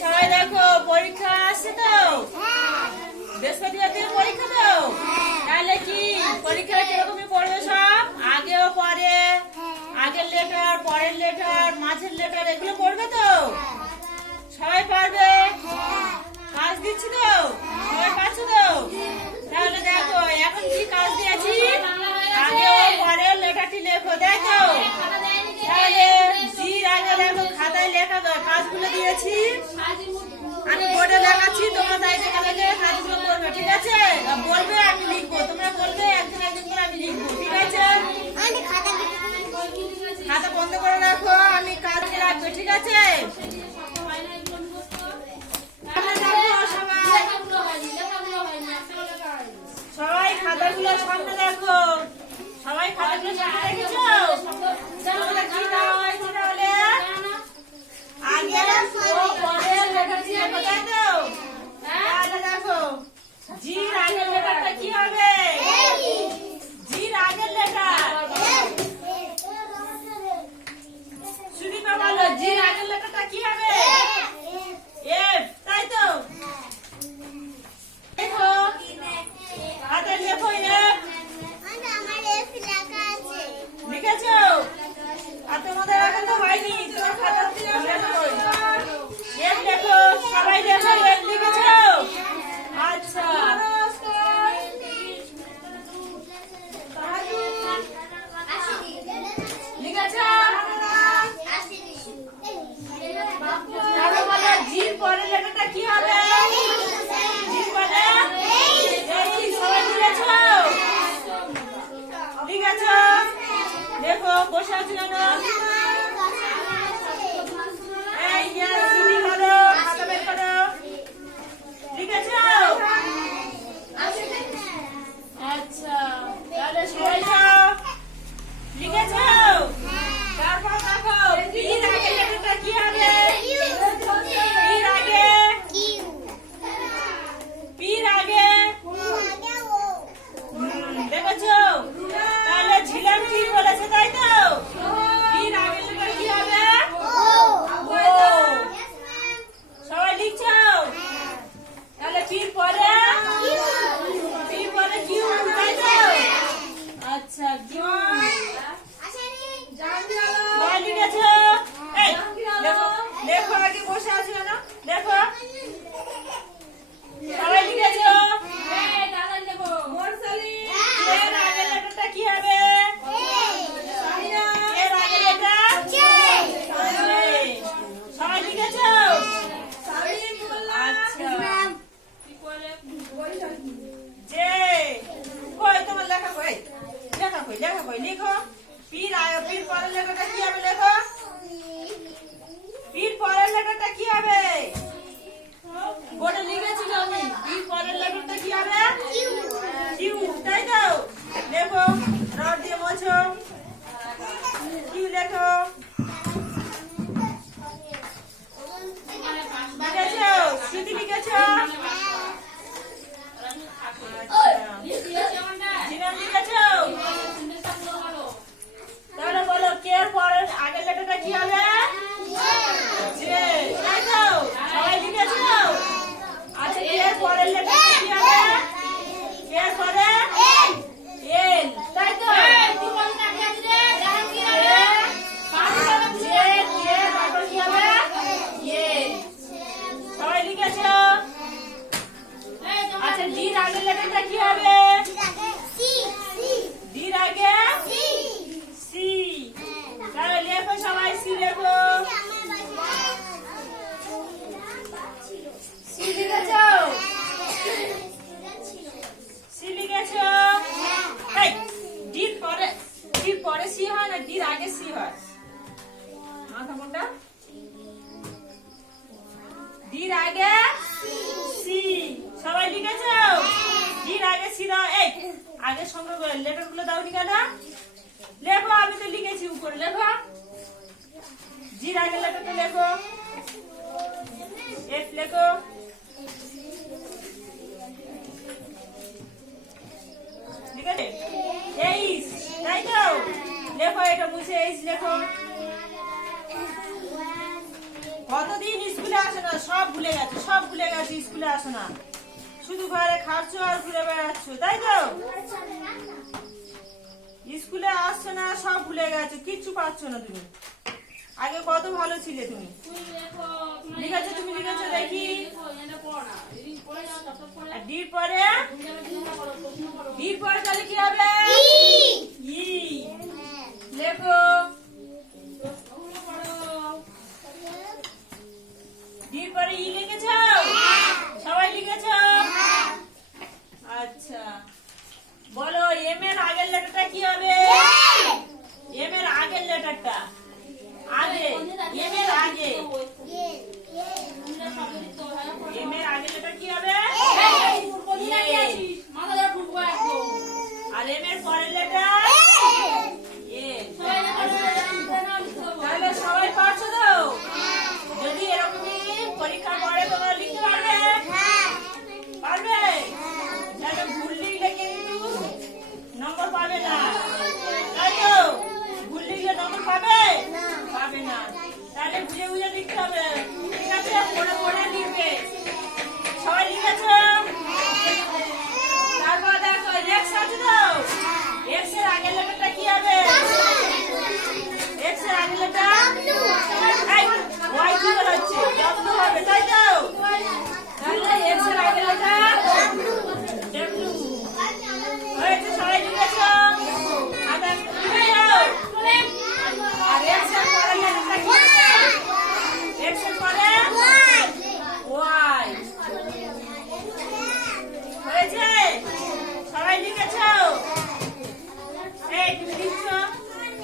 সবাই দেখো পরীক্ষা আসছে তো, বৃহস্পতিবার থেকে পরীক্ষা তো, তাহলে কি পরীক্ষা কিরকমই পড়বে সব? আগেও পরে, আগের লেটার, পরের লেটার, মাঝের লেটার এগুলো পড়বে তো? সবাই পারবে? কাজ দিচ্ছি তো, সবাই পাচ্ছো তো? তাহলে দেখো এখন কি কাজ দিয়েছি, আগেও পরের লেটারটি লেখো, দেখো। তাহলে জির আগে দেখো খাতায় লেখা কাজগুলো দিয়েছি, আমি বোর্ডে লেখাচ্ছি, তোমরা তাই দেখে কাজগুলো করবে, ঠিক আছে? বলবে আমি লিখবো, তোমরা বলবে একজন একজন করে আমি লিখবো, ঠিক আছে? খাতা বন্ধ করে রাখো, আমি কাজ রাখবো, ঠিক আছে? সবাই খাতাগুলো সামনে দেখো, সবাই খাতাগুলো সামনে রেখেছো? কি দেওয়া হয়েছে তাহলে? আগে ও পরের লেটারটি লেখো, তাই তো? তাহলে দেখো জির আগের লেটারটা কি হবে? জির আগের লেটার সুদীপা বলো, জির আগের লেটারটা কি হবে? এফ, তাই তো? দেখো হাতে লেখো এফ, লিখেছো? আর তোমাদের এখন তো হয়নি, তোমার খাতা থেকে লেখো এফ, লেখো সবাই, লেখো এফ, লিখেছো? আচ্ছা লিখেছো? তারপর বলো জির পরের লেটারটা কি হবে? জির পরে সবাই লিখেছো? লিখেছো? দেখো বসে আছো কেন? এই সিলি করো, খাতা বের করো, লিখেছো? আচ্ছা তাহলে সবাই লিখেছো? তারপর দেখো পির আগে লেটারটা কি হবে? পির আগে, পির আগে দেখেছো? তাহলে ঝিলাম ঠিক বলেছে, তাই তো? পির আগে লেটার কি হবে? ও। সবাই লিখছো? তাহলে পির পরে, পির পরে কিউ, তাই তো? আচ্ছা কিউ সবাই লিখেছো? এই দেখো, দেখো আগে বসে আছো কেন? দেখো সবাই লিখেছো? এর আগের লেটারটা কি হবে? এর আগের লেটার সবাই লিখেছো? আচ্ছা যে কই তোমার লেখা কই, লেখা কই, লেখা কই, লিখো। পির পির পরের লেটারটা কি হবে? লেখো পির পরের লেটারটা কি হবে? বোর্ডে লিখেছি আমি, পির পরের লেটারটা কি হবে? কিউ, তাই তো? লেখো রড দিয়ে মোছো, কিউ লেখো, লিখেছো? শ্রুতি লিখেছো? জিনান লিখেছো? তাহলে বলো কে পরের আগের লেটারটা কি হবে? যে, তাই তো? সবাই লিখেছো? আচ্ছা কে পরের লেটারটা কি হবে? কে পরে এল, তাই তো? সবাই লিখেছো? আচ্ছা ডির আগের লেটারটা কি হবে? ডির আগে সি, তাহলে লেখো সবাই সি, লেখো সি, লিখেছো? সি লিখেছো? এই ডির পরে সি হয় না, ডির আগে সি হয়, মাথা কোনটা? ডির আগে সি, সবাই লিখেছো? ডির আগে সি দাও, এই আগে সঙ্গে লেটার গুলো দাও নি কেন? লেখো, আমি তো লিখেছি উপরে, লেখো জির আগে লেটারটা লেখো, এফ লেখো, ঠিক আছে? এইচ, তাই তো? লেখো এটা মুছে এইচ লেখো। কতদিন স্কুলে আসো না, সব ভুলে গেছো, সব ভুলে গেছো, স্কুলে আসো না, শুধু ঘরে খাচ্ছ আর ঘুরে বেড়াচ্ছ, তাই তো? স্কুলে আসছো না, সব ভুলে গেছো, কিচ্ছু পাচ্ছ না তুমি। আগে কত ভালো ছিলে তুমি। লিখেছো, তুমি লিখেছো দেখি। আর ডির পরে, ডির পরে তাহলে কি হবে? ই। লেখো। ডির পরে ই লিখেছ? সবাই লিখেছ? আচ্ছা, বলো এম এর আগের লেটারটা কি হবে? এম এর আগের লেটারটা আগে, এম এর আগে, এম এর আগের লেটার কি হবে? আর এম এর পরের লেটার এ। তাহলে সবাই পারছো তো? যদি এরকমই পরীক্ষা করে তোমরা লিখতে পারবে? পারবে? তাহলে ভুল লিখলে কিন্তু নম্বর পাবে না, তাই তো? ভুল লিখলে নম্বর পাবে? পাবে না। তাহলে বুঝে বুঝে